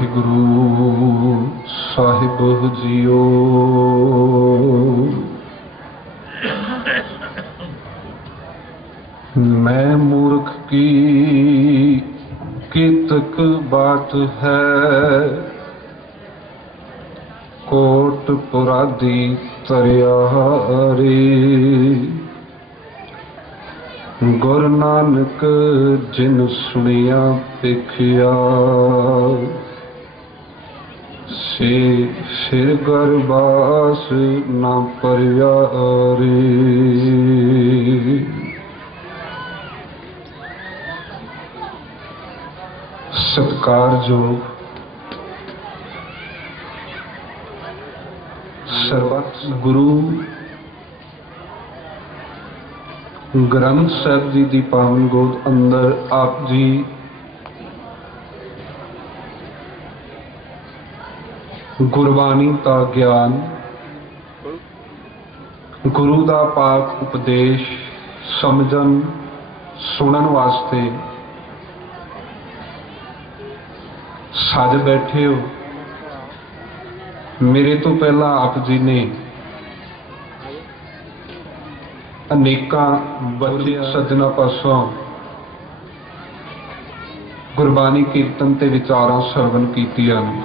ਧੰਨ ਵਾਹਿਗੁਰੂ, ਸਾਹਿਬ ਜੀਓ। ਮੈਂ ਮੂਰਖ ਕੀ ਕਿਤਕ ਬਾਤ ਹੈ? ਕੋਟ ਪੁਰਾਦੀ ਤਰਿਆ ਰੇ। ਗੁਰੂ ਨਾਨਕ ਜਿਨ ਸੁਣਿਆ ਪੇਖਿਆ ਸੇ ਸਿਰ ਗਰਬਾਸ ਨਾ ਪਰਿਆ ਰੇ ਸਤਕਾਰਯੋਗ ਸਰਬੱਤ ਗੁਰੂ। ਗ੍ਰੰਥ ਸਾਹਿਬ ਜੀ ਦੀ ਪਾਵਨ ਗੋਦ ਅੰਦਰ ਆਪ ਜੀ ਗੁਰਬਾਣੀ ਦਾ ਗਿਆਨ, ਗੁਰੂ ਦਾ ਪਾਕ ਉਪਦੇਸ਼, ਸਮਝਣ, ਸੁਣਨ ਵਾਸਤੇ। ਸੱਜ ਬੈਠੇ ਹੋ ਮੇਰੇ ਤੋਂ ਪਹਿਲਾਂ ਆਪ ਜੀ ਨੇ ਅਨੇਕਾਂ ਬੱਚੇ ਸੱਜਣਾ ਪਾਸੋਂ ਗੁਰਬਾਣੀ ਕੀਰਤਨ ਤੇ ਵਿਚਾਰਾਂ ਸਰਵਨ ਕੀਤੀਆਂ। ਨੇ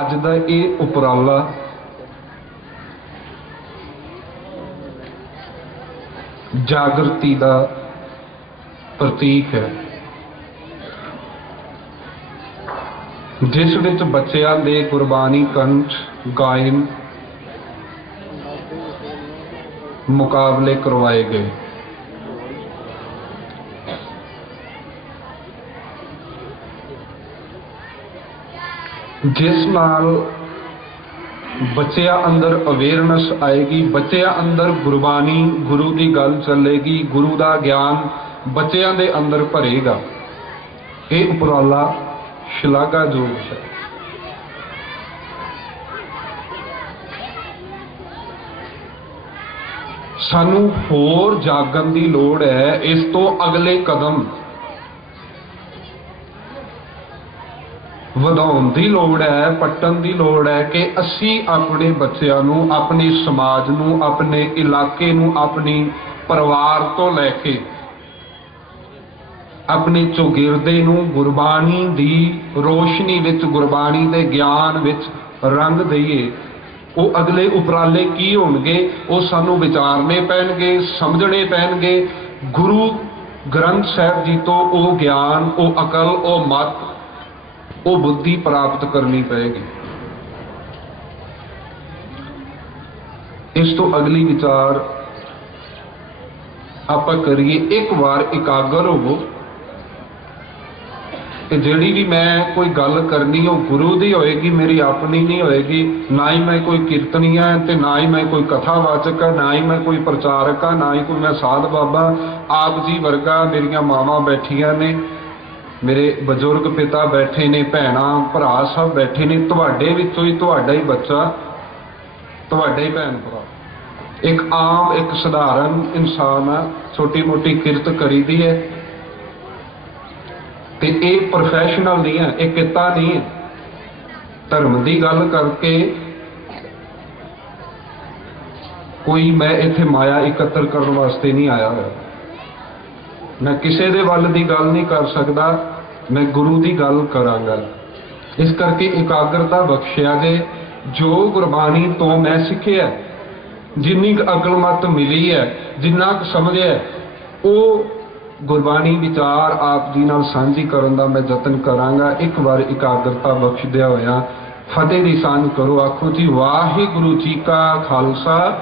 ਅੱਜ ਦਾ ਇਹ ਉਪਰਾਲਾ ਜਾਗਰਤੀ ਦਾ ਪ੍ਰਤੀਕ ਹੈ। ਜਿਸ ਵਿੱਚ ਬੱਚਿਆਂ ਦੇ ਕੁਰਬਾਨੀ ਕੰਠ, ਗਾਇਨ ਮੁਕਾਬਲੇ ਕਰਵਾਏ ਗਏ। ਜਿਸ ਨਾਲ ਬੱਚਿਆਂ ਅੰਦਰ ਅਵੇਅਰਨੈਸ ਆਏਗੀ, ਬੱਚਿਆਂ ਅੰਦਰ ਗੁਰਬਾਣੀ, ਗੁਰੂ ਦੀ ਗੱਲ ਚੱਲੇਗੀ, ਗੁਰੂ ਦਾ ਗਿਆਨ ਬੱਚਿਆਂ ਦੇ ਅੰਦਰ ਭਰੇਗਾ। ਇਹ ਉਪਰਾਲਾ ਸ਼ਲਾਘਾਯੋਗ ਹੈ। ਸਾਨੂੰ ਹੋਰ ਜਾਗਣ ਦੀ ਲੋੜ ਹੈ ਇਸ ਤੋਂ ਅਗਲੇ ਕਦਮ। ਵਧਾਉਣ ਦੀ ਲੋੜ ਹੈ, ਪੱਟਣ ਦੀ ਲੋੜ ਹੈ ਕਿ ਅਸੀਂ ਆਪਣੇ ਬੱਚਿਆਂ ਨੂੰ, ਆਪਣੇ ਸਮਾਜ ਨੂੰ, ਆਪਣੇ ਇਲਾਕੇ ਨੂੰ, ਆਪਣੀ ਪਰਿਵਾਰ ਤੋਂ ਲੈ ਕੇ ਆਪਣੇ ਚੌਗਿਰਦੇ ਨੂੰ ਗੁਰਬਾਣੀ ਦੀ ਰੋਸ਼ਨੀ ਵਿੱਚ, ਗੁਰਬਾਣੀ ਦੇ ਗਿਆਨ ਵਿੱਚ ਰੰਗ ਦਈਏ। ਉਹ ਅਗਲੇ ਉਪਰਾਲੇ ਕੀ ਹੋਣਗੇ, ਉਹ ਸਾਨੂੰ ਵਿਚਾਰਨੇ ਪੈਣਗੇ, ਸਮਝਣੇ ਪੈਣਗੇ। ਗੁਰੂ ਗ੍ਰੰਥ ਸਾਹਿਬ ਜੀ ਤੋਂ ਉਹ ਗਿਆਨ, ਉਹ ਅਕਲ, ਉਹ ਮਤ ਉਹ ਬੁੱਧੀ ਪ੍ਰਾਪਤ ਕਰਨੀ ਪਏਗੀ। ਇਸ ਤੋਂ ਅਗਲੀ ਵਿਚਾਰ ਆਪਾਂ ਕਰੀਏ, ਇੱਕ ਵਾਰ ਇਕਾਗਰ ਹੋਵੋ ਕਿ ਜਿਹੜੀ ਵੀ ਮੈਂ ਕੋਈ ਗੱਲ ਕਰਨੀ ਉਹ ਗੁਰੂ ਦੀ ਹੋਏਗੀ, ਮੇਰੀ ਆਪਣੀ ਨਹੀਂ ਹੋਏਗੀ। ਨਾ ਹੀ ਮੈਂ ਕੋਈ ਕੀਰਤਨੀਆ ਤੇ ਨਾ ਹੀ ਮੈਂ ਕੋਈ ਕਥਾਵਾਚਕ ਆ, ਨਾ ਹੀ ਮੈਂ ਕੋਈ ਪ੍ਰਚਾਰਕ ਹਾਂ ਨਾ ਹੀ ਕੋਈ ਮੈਂ ਸਾਧ ਬਾਬਾ। ਆਪ ਜੀ ਵਰਗਾ ਮੇਰੀਆਂ ਮਾਵਾਂ ਬੈਠੀਆਂ ਨੇ। ਮੇਰੇ ਬਜ਼ੁਰਗ ਪਿਤਾ ਬੈਠੇ ਨੇ, ਭੈਣਾਂ, ਭਰਾ ਸਭ ਬੈਠੇ ਨੇ, ਤੁਹਾਡੇ ਵਿੱਚੋਂ ਹੀ ਤੁਹਾਡਾ ਹੀ ਬੱਚਾ, ਤੁਹਾਡਾ ਹੀ ਭੈਣ ਭਰਾ ਇੱਕ ਆਮ ਇੱਕ ਸਧਾਰਨ ਇਨਸਾਨ ਆ ਛੋਟੀ ਮੋਟੀ ਕਿਰਤ ਕਰੀਦੀ ਹੈ। ਤੇ ਇਹ ਪ੍ਰੋਫੈਸ਼ਨਲ ਨਹੀਂ ਹੈ, ਇਹ ਕਿੱਤਾ ਨਹੀਂ ਹੈ। ਧਰਮ ਦੀ ਗੱਲ ਕਰਕੇ ਕੋਈ ਮੈਂ ਇੱਥੇ ਮਾਇਆ ਇਕੱਤਰ ਕਰਨ ਵਾਸਤੇ ਨਹੀਂ ਆਇਆ ਹੋਇਆ। ਮੈਂ ਕਿਸੇ ਦੇ ਵੱਲ ਦੀ ਗੱਲ ਨਹੀਂ ਕਰ ਸਕਦਾ, ਮੈਂ ਗੁਰੂ ਦੀ ਗੱਲ ਕਰਾਂਗਾ। ਇਸ ਕਰਕੇ ਇਕਾਗਰਤਾ ਬਖਸ਼ਿਆ ਜੇ, ਜੋ ਗੁਰਬਾਣੀ ਤੋਂ ਮੈਂ ਸਿੱਖਿਆ ਜਿੰਨੀ ਕੁ ਅਕਲਮਤ ਮਿਲੀ ਹੈ, ਜਿੰਨਾ ਕੁ ਸਮਝਿਆ ਉਹ ਗੁਰਬਾਣੀ ਵਿਚਾਰ ਆਪ ਜੀ ਨਾਲ ਸਾਂਝੀ ਕਰਨ ਦਾ ਮੈਂ ਯਤਨ ਕਰਾਂਗਾ। ਇੱਕ ਵਾਰ ਇਕਾਗਰਤਾ ਬਖਸ਼ਦਿਆ ਹੋਇਆ ਫਤਿਹ ਦੀ ਸਾਂਝ ਕਰੋ। ਆਖੋ ਜੀ, ਵਾਹਿਗੁਰੂ ਜੀ ਕਾ ਖਾਲਸਾ,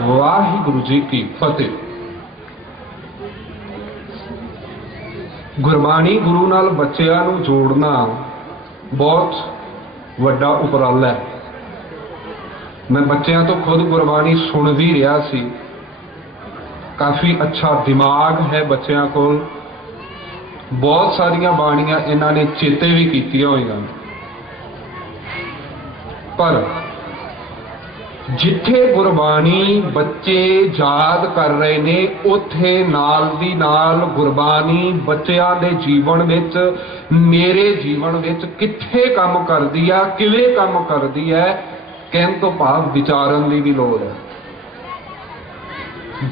ਵਾਹਿਗੁਰੂ ਜੀ ਕੀ ਫਤਿਹ। ਗੁਰਬਾਣੀ ਗੁਰੂ ਨਾਲ ਬੱਚਿਆਂ ਨੂੰ ਜੋੜਨਾ ਬਹੁਤ ਵੱਡਾ ਉਪਰਾਲਾ ਹੈ। ਮੈਂ ਬੱਚਿਆਂ ਤੋਂ ਖੁਦ ਗੁਰਬਾਣੀ ਸੁਣ ਵੀ ਰਿਹਾ ਸੀ। ਕਾਫੀ ਅੱਛਾ ਦਿਮਾਗ ਹੈ ਬੱਚਿਆਂ ਕੋਲ। ਬਹੁਤ ਸਾਰੀਆਂ ਬਾਣੀਆਂ ਇਹਨਾਂ ਨੇ ਚੇਤੇ ਵੀ ਕੀਤੀਆਂ ਹੋਈਆਂ ਪਰ ਜਿੱਥੇ ਗੁਰਬਾਣੀ ਬੱਚੇ ਯਾਦ ਕਰ ਰਹੇ ਨੇ, ਉੱਥੇ ਨਾਲ ਦੀ ਨਾਲ ਗੁਰਬਾਣੀ ਬੱਚਿਆਂ ਦੇ ਜੀਵਨ ਵਿੱਚ, ਮੇਰੇ ਜੀਵਨ ਵਿੱਚ ਕਿੱਥੇ ਕੰਮ ਕਰਦੀ ਆ, ਕਿਵੇਂ ਕੰਮ ਕਰਦੀ ਹੈ ਕਹਿਣ ਤੋਂ ਭਾਵ ਵਿਚਾਰਨ ਦੀ ਵੀ ਲੋੜ ਹੈ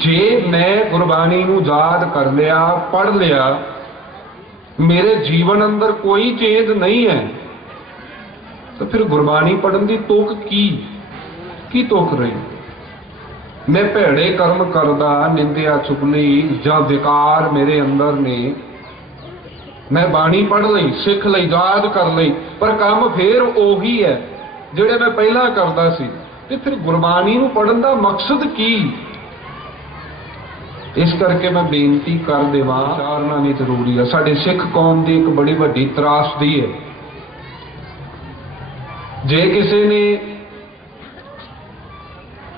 ਜੇ ਮੈਂ ਗੁਰਬਾਣੀ ਨੂੰ ਯਾਦ ਕਰ ਲਿਆ ਪੜ ਲਿਆ, ਮੇਰੇ ਜੀਵਨ ਅੰਦਰ ਕੋਈ ਚੇਂਜ ਨਹੀਂ ਹੈ ਤਾਂ ਫਿਰ ਗੁਰਬਾਣੀ ਪੜਨ ਦੀ ਤੋਕ ਕੀ? ਕੀ ਤੁਕ ਰਹੀ? ਮੈਂ ਭੈੜੇ ਕਰਮ ਕਰਦਾ, ਨਿੰਦਿਆ ਚੁਗਲੀ ਜਾਂ ਵਿਕਾਰ ਮੇਰੇ ਅੰਦਰ ਨੇ। ਮੈਂ ਬਾਣੀ ਪੜ੍ਹ ਲਈ, ਸਿੱਖ ਲਈ, ਯਾਦ ਕਰ ਲਈ, ਪਰ ਕੰਮ ਫੇਰ ਉਹੀ ਹੈ, ਜਿਹੜੇ ਮੈਂ ਪਹਿਲਾਂ ਕਰਦਾ ਸੀ। ਤੇ ਫਿਰ ਗੁਰਬਾਣੀ ਨੂੰ ਪੜਨ ਦਾ ਮਕਸਦ ਕੀ? ਇਸ ਕਰਕੇ ਮੈਂ ਬੇਨਤੀ ਕਰ ਦੇਵਾਂ ਚਾਰਨਾ ਵੀ ਜ਼ਰੂਰੀ ਹੈ। ਸਾਡੇ ਸਿੱਖ ਕੌਮ ਦੀ ਇੱਕ ਬੜੀ ਵੱਡੀ ਤਰਾਸਦੀ ਹੈ। ਜੇ ਕਿਸੇ ਨੇ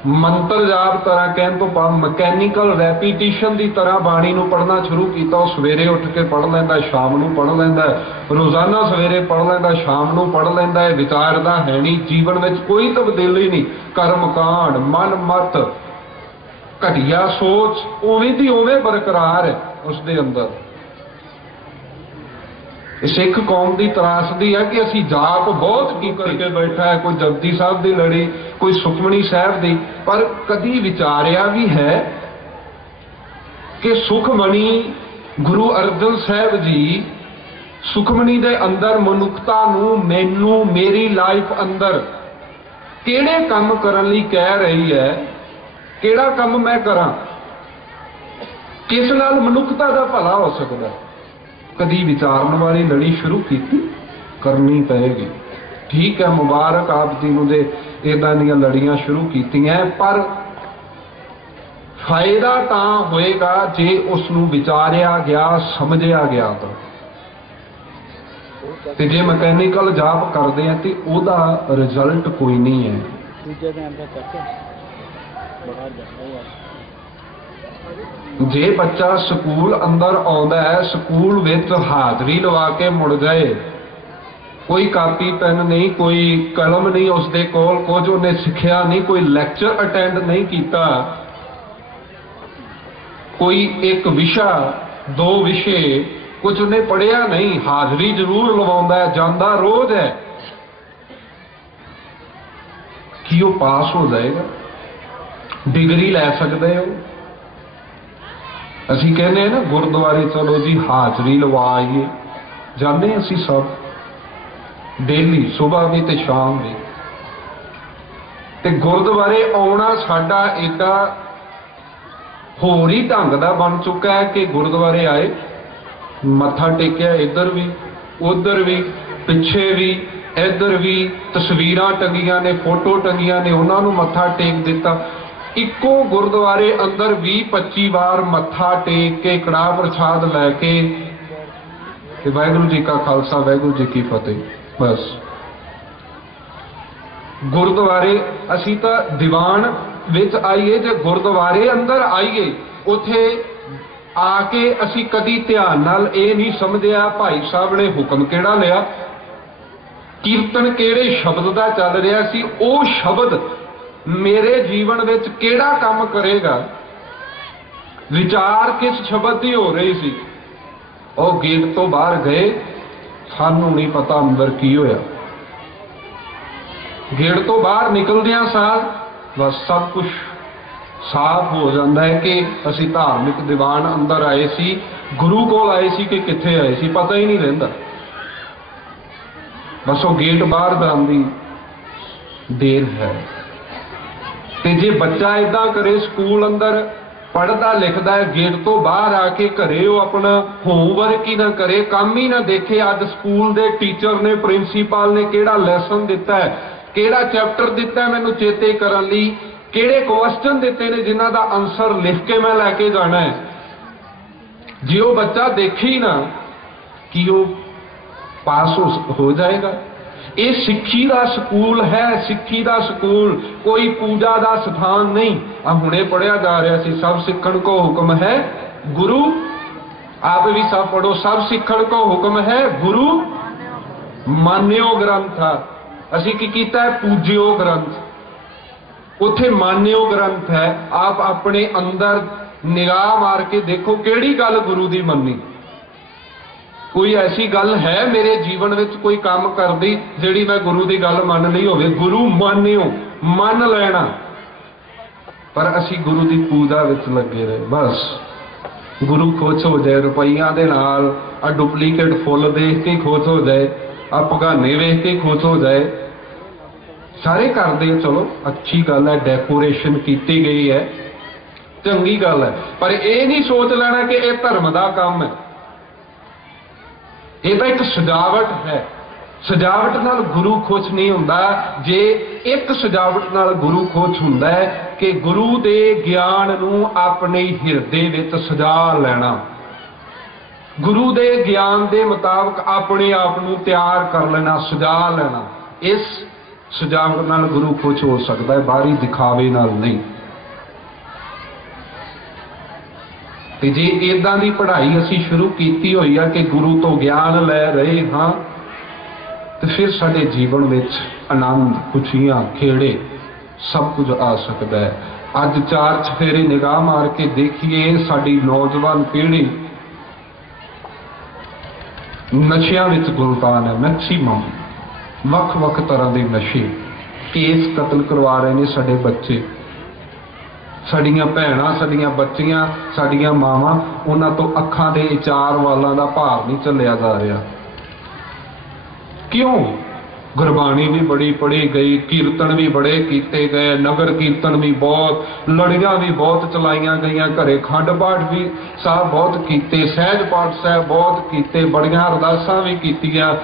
ਮੰਤਰ ਜਾਪ ਤਰ੍ਹਾਂ ਕਹਿਣ ਤੋਂ ਬਾਅਦ ਮਕੈਨੀਕਲ ਰੈਪੀਟੀਸ਼ਨ ਦੀ ਤਰ੍ਹਾਂ ਬਾਣੀ ਨੂੰ ਪੜ੍ਹਨਾ ਸ਼ੁਰੂ ਕੀਤਾ, ਉਹ ਸਵੇਰੇ ਉੱਠ ਕੇ ਪੜ੍ਹ ਲੈਂਦਾ ਸ਼ਾਮ ਨੂੰ ਪੜ੍ਹ ਲੈਂਦਾ ਰੋਜ਼ਾਨਾ ਸਵੇਰੇ ਪੜ੍ਹ ਲੈਂਦਾ ਸ਼ਾਮ ਨੂੰ ਪੜ੍ਹ ਲੈਂਦਾ ਹੈ ਵਿਚਾਰਦਾ ਹੈ ਨਹੀਂ, ਜੀਵਨ ਵਿੱਚ ਕੋਈ ਤਬਦੀਲੀ ਨਹੀਂ, ਕਰਮ ਕਾਂਡ, ਮਨ ਮਤ, ਘਟੀਆ ਸੋਚ, ਉਵੇਂ ਦੀ ਉਵੇਂ ਬਰਕਰਾਰ ਹੈ ਉਸ ਦੇ ਅੰਦਰ। ਸਿੱਖ ਕੌਮ ਦੀ ਤਰਾਸਦੀ ਹੈ ਕਿ ਅਸੀਂ ਜਾਪ ਬਹੁਤ ਕੀ ਕਰਕੇ ਬੈਠਾ ਹੈ ਕੋਈ ਜਪਦੀ ਸਾਹਿਬ ਦੀ ਲੜੀ ਕੋਈ ਸੁਖਮਣੀ ਸਾਹਿਬ ਦੀ ਪਰ ਕਦੀ ਵਿਚਾਰਿਆ ਵੀ ਹੈ ਕਿ ਸੁਖਮਣੀ ਗੁਰੂ ਅਰਜਨ ਸਾਹਿਬ ਜੀ ਸੁਖਮਣੀ ਦੇ ਅੰਦਰ ਮਨੁੱਖਤਾ ਨੂੰ ਮੈਨੂੰ ਮੇਰੀ ਲਾਈਫ ਅੰਦਰ ਕਿਹੜੇ ਕੰਮ ਕਰਨ ਲਈ ਕਹਿ ਰਹੀ ਹੈ ਕਿਹੜਾ ਕੰਮ ਮੈਂ ਕਰਾਂ ਕਿਸ ਨਾਲ ਮਨੁੱਖਤਾ ਦਾ ਭਲਾ ਹੋ ਸਕਦਾ ਕਦੀ ਵਿਚਾਰਨ ਵਾਲੀ ਲੜੀ ਸ਼ੁਰੂ ਕੀਤੀ? ਕਰਨੀ ਪਏਗੀ। ਠੀਕ ਹੈ, ਮੁਬਾਰਕ ਆਪ ਜੀ ਨੂੰ ਦੇ ਇਦਾਂ ਦੀਆਂ ਲੜੀਆਂ ਸ਼ੁਰੂ ਕੀਤੀਆਂ, ਪਰ ਫਾਇਦਾ ਤਾਂ ਹੋਏਗਾ ਜੇ ਉਸ ਨੂੰ ਵਿਚਾਰਿਆ ਗਿਆ, ਸਮਝਿਆ ਗਿਆ ਤਾਂ। ਤੇ ਜੇ ਮਕੈਨੀਕਲ ਜਾਪ ਕਰਦੇ ਆ ਤੇ ਉਹਦਾ ਰਿਜ਼ਲਟ ਕੋਈ ਨਹੀਂ ਹੈ। ਦੂਜੇ ਦੇ ਅੰਦਰ ਕਰਕੇ। ਬਾਹਰ ਜਾਂਦਾ ਜੇ ਬੱਚਾ ਸਕੂਲ ਅੰਦਰ ਆਉਂਦਾ ਹੈ, ਸਕੂਲ ਵਿੱਚ ਹਾਜ਼ਰੀ ਲਵਾ ਕੇ ਮੁੜ ਜਾਏ, ਕੋਈ ਕਾਪੀ, ਪੈਨ ਨਹੀਂ, ਕੋਈ ਕਲਮ ਨਹੀਂ ਉਸ ਦੇ ਕੋਲ, ਕੁਝ ਉਹਨੇ ਸਿੱਖਿਆ ਨਹੀਂ, ਕੋਈ ਲੈਕਚਰ ਅਟੈਂਡ ਨਹੀਂ ਕੀਤਾ, ਕੋਈ ਇੱਕ ਵਿਸ਼ਾ, ਦੋ ਵਿਸ਼ੇ, ਕੁਝ ਉਹਨੇ ਪੜਿਆ ਨਹੀਂ, ਹਾਜ਼ਰੀ ਜ਼ਰੂਰ ਲਵਾਉਂਦਾ ਹੈ, ਜਾਂਦਾ ਰੋਜ਼ ਹੈ। ਕੀ ਉਹ ਪਾਸ ਹੋ ਜਾਏਗਾ? ਡਿਗਰੀ ਲੈ ਸਕਦੇ ਹੋ? ਅਸੀਂ ਕਹਿੰਦੇ ਆ ਨਾ, ਗੁਰਦੁਆਰੇ ਚਲੋ ਜੀ, ਹਾਜ਼ਰੀ ਲਵਾ ਆਈਏ ਜਾਂਦੇ ਹਾਂ ਅਸੀਂ ਸਭ, ਡੇਲੀ ਸਵੇਰ ਵੀ ਤੇ ਸ਼ਾਮ ਵੀ। ਤੇ ਗੁਰਦੁਆਰੇ ਆਉਣਾ ਸਾਡਾ ਏਡਾ ਹੋਰ ਹੀ ਢੰਗ ਦਾ ਬਣ ਚੁੱਕਾ ਹੈ ਕਿ ਗੁਰਦੁਆਰੇ ਆਏ, ਮੱਥਾ ਟੇਕਿਆ ਇੱਧਰ ਵੀ, ਉੱਧਰ ਵੀ, ਪਿੱਛੇ ਵੀ, ਇੱਧਰ ਵੀ, ਤਸਵੀਰਾਂ ਟੰਗੀਆਂ ਨੇ, ਫੋਟੋ ਟੰਗੀਆਂ ਨੇ, ਉਹਨਾਂ ਨੂੰ ਮੱਥਾ ਟੇਕ ਦਿੱਤਾ। ਇੱਕੋ ਗੁਰਦੁਆਰੇ ਅੰਦਰ 20 25 ਵਾਰ ਮੱਥਾ ਟੇਕ ਕੇ ਕੜਾਹ ਪ੍ਰਸ਼ਾਦ ਲੈ ਕੇ ਤੇ ਵਾਹਿਗੁਰੂ ਜੀ ਕਾ ਖਾਲਸਾ, ਵਾਹਿਗੁਰੂ ਜੀ ਕੀ ਫਤਿਹ। ਬਸ। ਗੁਰਦੁਆਰੇ, ਅਸੀਂ ਤਾਂ ਦੀਵਾਨ ਵਿੱਚ ਆਈਏ, ਜੇ ਗੁਰਦੁਆਰੇ ਅੰਦਰ ਆਈਏ, ਉਥੇ ਆ ਕੇ ਅਸੀਂ ਕਦੀ ਧਿਆਨ ਨਾਲ ਇਹ ਨਹੀਂ ਸਮਝਿਆ, ਭਾਈ ਸਾਹਿਬ ਨੇ ਹੁਕਮ ਕਿਹੜਾ ਲਿਆ? ਕੀਰਤਨ ਕਿਹੜੇ ਸ਼ਬਦ ਦਾ ਚੱਲ ਰਿਹਾ ਸੀ? ਉਹ ਸ਼ਬਦ ਮੇਰੇ ਜੀਵਨ ਵਿੱਚ ਕਿਹੜਾ ਕੰਮ ਕਰੇਗਾ? ਵਿਚਾਰ ਕਿਸ ਸ਼ਬਦ ਦੀ ਹੋ ਰਹੀ ਸੀ? ਉਹ ਗੇਟ ਤੋਂ ਬਾਹਰ ਗਏ। ਸਾਨੂੰ ਨਹੀਂ ਪਤਾ ਅੰਦਰ ਕੀ ਹੋਇਆ। ਗੇਟ ਤੋਂ ਬਾਹਰ ਨਿਕਲਦਿਆਂ ਸਾਰ ਬਸ ਸਭ ਕੁਝ ਸਾਫ਼ ਹੋ ਜਾਂਦਾ ਹੈ ਕਿ ਅਸੀਂ ਧਾਰਮਿਕ ਦੀਵਾਨ ਅੰਦਰ ਆਏ ਸੀ, ਗੁਰੂ ਕੋਲ ਆਏ ਸੀ ਕਿ ਕਿੱਥੇ ਆਏ ਸੀ, ਪਤਾ ਹੀ ਨਹੀਂ ਰਹਿੰਦਾ। ਬਸ ਉਹ ਗੇਟ ਬਾਹਰ ਜਾਣ ਦੀ ਦੇਰ ਹੈ। ਤੇ ਜੇ ਬੱਚਾ ਇਦਾਂ ਕਰੇ ਸਕੂਲ ਅੰਦਰ ਪੜਦਾ ਲਿਖਦਾ ਹੈ ਗੇਟ ਤੋਂ ਬਾਹਰ ਆ ਕੇ ਘਰੇ ਉਹ ਆਪਣਾ ਹੋਮਵਰਕ ਹੀ ਨਾ ਕਰੇ, ਕੰਮ ਹੀ ਨਾ ਦੇਖੇ, ਅੱਜ ਸਕੂਲ ਦੇ ਟੀਚਰ ਨੇ ਪ੍ਰਿੰਸੀਪਲ ਨੇ ਕਿਹੜਾ ਲੈਸਨ ਦਿੱਤਾ ਹੈ, ਕਿਹੜਾ ਚੈਪਟਰ ਦਿੱਤਾ ਮੈਨੂੰ ਚੇਤੇ ਕਰਨ ਲਈ, ਕਿਹੜੇ ਕੁਐਸਚਨ ਦਿੱਤੇ ਨੇ, ਜਿਨ੍ਹਾਂ ਦਾ ਆਨਸਰ ਲਿਖ ਕੇ ਮੈਂ ਲੈ ਕੇ ਜਾਣਾ ਹੈ। ਜੇ ਉਹ ਬੱਚਾ ਦੇਖੇ ਹੀ ਨਾ, ਕਿ ਉਹ ਪਾਸ ਹੋ ਜਾਏਗਾ। ਇਹ ਸਿੱਖੀ ਦਾ ਸਕੂਲ ਹੈ, ਸਿੱਖੀ ਦਾ ਸਕੂਲ। ਕੋਈ ਪੂਜਾ ਦਾ ਸਥਾਨ ਨਹੀਂ। ਆ ਹੁਣੇ ਪੜਿਆ ਜਾ ਰਿਹਾ ਸੀ, ਸਭ ਸਿੱਖਣ ਕੋ ਹੁਕਮ ਹੈ, ਗੁਰੂ। ਆਪ ਵੀ ਸਭ ਪੜੋ ਸਭ ਸਿੱਖਣ ਕੋ ਹੁਕਮ ਹੈ, ਗੁਰੂ। ਮਾਨਿਓ ਗ੍ਰੰਥ। ਅਸੀਂ ਕੀ ਕੀਤਾ ਹੈ? ਪੂਜਿਓ ਗ੍ਰੰਥ। ਉੱਥੇ ਮਾਨਿਓ ਗ੍ਰੰਥ ਹੈ। ਆਪ ਆਪਣੇ ਅੰਦਰ ਨਿਗਾਹ ਮਾਰ ਕੇ ਦੇਖੋ ਕਿਹੜੀ ਗੱਲ ਗੁਰੂ ਦੀ ਮੰਨੀ। ਕੋਈ ਐਸੀ ਗੱਲ ਹੈ ਮੇਰੇ ਜੀਵਨ ਵਿੱਚ ਕੋਈ ਕੰਮ ਕਰਦੀ ਜਿਹੜੀ ਮੈਂ ਗੁਰੂ ਦੀ ਗੱਲ ਮੰਨ ਲਈ ਹੋਵੇ? ਗੁਰੂ ਮੰਨਿਓ, ਮੰਨ ਲੈਣਾ। ਪਰ ਅਸੀਂ ਗੁਰੂ ਦੀ ਪੂਜਾ ਵਿੱਚ ਲੱਗੇ ਰਹੇ। ਬਸ। ਗੁਰੂ ਖੁਸ਼ ਹੋ ਜਾਏ, ਰੁਪਈਆਂ ਦੇ ਨਾਲ ਆ ਡੁਪਲੀਕੇਟ ਫੁੱਲ ਦੇਖ ਕੇ ਖੁਸ਼ ਹੋ ਜਾਏ ਆ ਪਗਾਨੇ ਵੇਖ ਕੇ ਖੁਸ਼ ਹੋ ਜਾਏ। ਸਾਰੇ ਕਰਦੇ ਆ, ਚਲੋ, ਅੱਛੀ ਗੱਲ ਹੈ ਡੈਕੋਰੇਸ਼ਨ ਕੀਤੀ ਗਈ ਹੈ। ਚੰਗੀ ਗੱਲ ਹੈ। ਪਰ ਇਹ ਨਹੀਂ ਸੋਚ ਲੈਣਾ ਕਿ ਇਹ ਧਰਮ ਦਾ ਕੰਮ ਹੈ। ਇਹ ਤਾਂ ਇੱਕ ਸਜਾਵਟ ਹੈ। ਸਜਾਵਟ ਨਾਲ ਗੁਰੂ ਖੁਸ਼ ਨਹੀਂ ਹੁੰਦਾ। ਜੇ ਇੱਕ ਸਜਾਵਟ ਨਾਲ ਗੁਰੂ ਖੁਸ਼ ਹੁੰਦਾ ਹੈ ਕਿ ਗੁਰੂ ਦੇ ਗਿਆਨ ਨੂੰ ਆਪਣੇ ਹਿਰਦੇ ਵਿੱਚ ਸਜਾ ਲੈਣਾ। ਗੁਰੂ ਦੇ ਗਿਆਨ ਦੇ ਮੁਤਾਬਕ ਆਪਣੇ ਆਪ ਨੂੰ ਤਿਆਰ ਕਰ ਲੈਣਾ, ਸਜਾ ਲੈਣਾ। ਇਸ ਸਜਾਵਟ ਨਾਲ ਗੁਰੂ ਖੁਸ਼ ਹੋ ਸਕਦਾ ਹੈ ਬਾਹਰੀ ਦਿਖਾਵੇ ਨਾਲ ਨਹੀਂ। ਤੇ ਜੇ ਇਦਾਂ ਦੀ ਪੜ੍ਹਾਈ ਅਸੀਂ ਸ਼ੁਰੂ ਕੀਤੀ ਹੋਈ ਆ ਕਿ ਗੁਰੂ ਤੋਂ ਗਿਆਨ ਲੈ ਰਹੇ ਹਾਂ, ਤੇ ਫਿਰ ਸਾਡੇ ਜੀਵਨ ਵਿੱਚ ਆਨੰਦ, ਖੁਸ਼ੀਆਂ, ਖੇੜੇ ਸਭ ਕੁਝ ਆ ਸਕਦਾ ਹੈ। ਅੱਜ ਚਾਰ ਚਫੇਰੇ ਨਿਗਾਹ ਮਾਰ ਕੇ ਦੇਖੀਏ, ਸਾਡੀ ਨੌਜਵਾਨ ਪੀੜ੍ਹੀ ਨਸ਼ਿਆਂ ਵਿੱਚ ਗੁਲਤਾਨ ਹੈ ਮੈਕਸਿਮਮ ਵੱਖ-ਵੱਖ ਤਰ੍ਹਾਂ ਦੇ ਨਸ਼ੇ ਕੇਸ ਕਤਲ ਕਰਵਾ ਰਹੇ ਨੇ ਸਾਡੇ ਬੱਚੇ। ਸਾਡੀਆਂ ਭੈਣਾਂ, ਸਾਡੀਆਂ ਬੱਚੀਆਂ, ਸਾਡੀਆਂ ਮਾਵਾਂ, ਉਹਨਾਂ ਤੋਂ ਅੱਖਾਂ ਦੇ ਚਾਰ ਵਾਲਾਂ ਦਾ ਭਾਰ ਨਹੀਂ ਚੱਲਿਆ ਜਾ ਰਿਹਾ। ਕਿਉਂ? ਗੁਰਬਾਣੀ ਵੀ ਬੜੀ ਪੜ੍ਹੀ ਗਈ, ਕੀਰਤਨ ਵੀ ਬੜੇ ਕੀਤੇ ਗਏ, ਨਗਰ ਕੀਰਤਨ ਵੀ ਬਹੁਤ, ਲੜੀਆਂ ਵੀ ਬਹੁਤ ਚਲਾਈਆਂ ਗਈਆਂ, ਘਰੇ ਖੰਡ ਪਾਠ ਵੀ ਸਾਹਿਬ ਬਹੁਤ ਕੀਤੇ, ਸਹਿਜ ਪਾਠ ਸਾਹਿਬ ਬਹੁਤ ਕੀਤੇ, ਬੜੀਆਂ ਅਰਦਾਸਾਂ ਵੀ ਕੀਤੀਆਂ,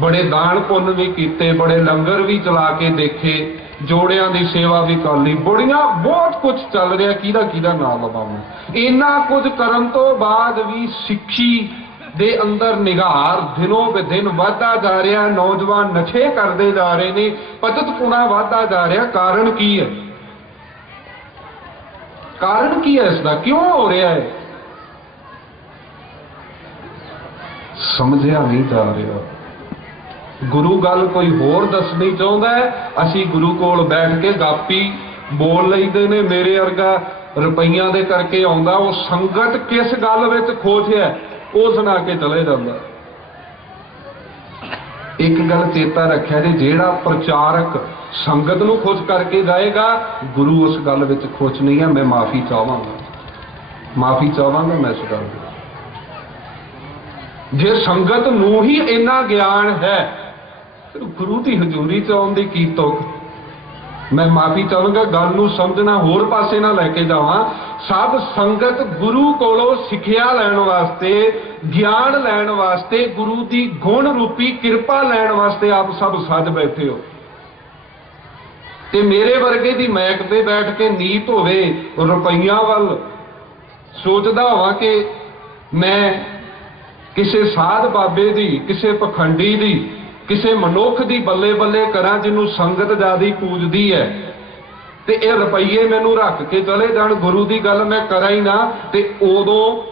ਬੜੇ ਦਾਨ ਪੁੰਨ ਵੀ ਕੀਤੇ, ਬੜੇ ਲੰਗਰ ਵੀ ਚਲਾ ਕੇ ਦੇਖੇ। ਜੋੜਿਆਂ ਦੀ ਸੇਵਾ ਵੀ ਕਰ ਲਈ। ਬੁੜੀਆਂ, ਬਹੁਤ ਕੁਝ ਚੱਲ ਰਿਹਾ। ਕਿਹਦਾ ਕਿਹਦਾ ਨਾਮ ਲਵਾਵਾਂ ਇੰਨਾ ਕੁਝ ਕਰਨ ਤੋਂ ਬਾਅਦ ਵੀ ਸਿੱਖੀ ਦੇ ਅੰਦਰ ਨਿਗਾਰ ਦਿਨੋਂ ਬੇ ਦਿਨ ਵਧਦਾ ਜਾ ਰਿਹਾ। ਨੌਜਵਾਨ ਨਸ਼ੇ ਕਰਦੇ ਜਾ ਰਹੇ ਨੇ। ਪਤਤ ਪੁਣਾ ਵਧਦਾ ਜਾ ਰਿਹਾ। ਕਾਰਨ ਕੀ ਹੈ? ਕਾਰਨ ਕੀ ਹੈ ਇਸ ਦਾ? ਕਿਉਂ ਹੋ ਰਿਹਾ ਹੈ? ਸਮਝਿਆ ਨਹੀਂ ਜਾ ਰਿਹਾ। ਗੁਰੂ ਗੱਲ ਕੋਈ ਹੋਰ ਦੱਸਣੀ ਚਾਹੁੰਦਾ ਹੈ? ਅਸੀਂ ਗੁਰੂ ਕੋਲ ਬੈਠ ਕੇ ਗਾਪੀ ਬੋਲ ਲਈਦੇ ਨੇ, ਮੇਰੇ ਵਰਗਾ ਰੁਪਈਆਂ ਦੇ ਕਰਕੇ ਆਉਂਦਾ, ਉਹ ਸੰਗਤ ਕਿਸ ਗੱਲ ਵਿੱਚ ਖੋਜਿਆ ਉਹ ਸੁਣਾ ਕੇ ਚਲੇ ਜਾਂਦਾ। ਇੱਕ ਗੱਲ ਚੇਤਾ ਰੱਖਿਆ ਜੇ, ਜਿਹੜਾ ਪ੍ਰਚਾਰਕ ਸੰਗਤ ਨੂੰ ਖੁਸ਼ ਕਰਕੇ ਜਾਏਗਾ, ਗੁਰੂ ਉਸ ਗੱਲ ਵਿੱਚ ਖੁਸ਼ ਨਹੀਂ ਹੈ, ਮੈਂ ਮਾਫੀ ਚਾਹਾਂਗਾ। ਮਾਫੀ ਚਾਹਾਂਗਾ ਮੈਂ ਇਸ ਗੱਲ ਜੇ ਸੰਗਤ ਨੂੰ ਹੀ ਇੰਨਾ ਗਿਆਨ ਹੈ ਗੁਰੂ ਦੀ ਹਜ਼ੂਰੀ ਚ ਆਉਣ ਦੀ ਕੀ ਤੁਕ? ਮੈਂ ਮਾਫੀ ਚਾਹਾਂਗਾ, ਗੱਲ ਨੂੰ ਸਮਝਣਾ ਹੋਰ ਪਾਸੇ ਨਾ ਲੈ ਕੇ ਜਾਵਾਂ। ਸਭ ਸੰਗਤ ਗੁਰੂ ਕੋਲੋਂ ਸਿੱਖਿਆ ਲੈਣ ਵਾਸਤੇ, ਗਿਆਨ ਲੈਣ ਵਾਸਤੇ, ਗੁਰੂ ਦੀ ਗੁਣ ਰੂਪੀ ਕਿਰਪਾ ਲੈਣ ਵਾਸਤੇ ਆਪ ਸਭ ਸੱਜ ਬੈਠੇ ਹੋ। ਤੇ ਮੇਰੇ ਵਰਗੇ ਦੀ ਮੈਕ ਤੇ ਬੈਠ ਕੇ ਨੀਤ ਹੋਵੇ, ਰੁਪਈਆਂ ਵੱਲ ਸੋਚਦਾ ਹੋਵਾਂ ਕਿ ਮੈਂ ਕਿਸੇ ਸਾਧ ਬਾਬੇ ਦੀ, ਕਿਸੇ ਪਖੰਡੀ ਦੀ ਕਿਸੇ ਮਨੁੱਖ ਦੀ ਬੱਲੇ ਬੱਲੇ ਕਰਾਂ ਜਿਹਨੂੰ ਸੰਗਤ ਜਿਆਦੀ ਪੂਜਦੀ ਹੈ। ਤੇ ਇਹ ਰੁਪਈਏ ਮੈਨੂੰ ਰੱਖ ਕੇ ਚਲੇ ਜਾਣ, ਗੁਰੂ ਦੀ ਗੱਲ ਮੈਂ ਕਰਾਂ ਹੀ ਨਾ, ਤੇ ਉਦੋਂ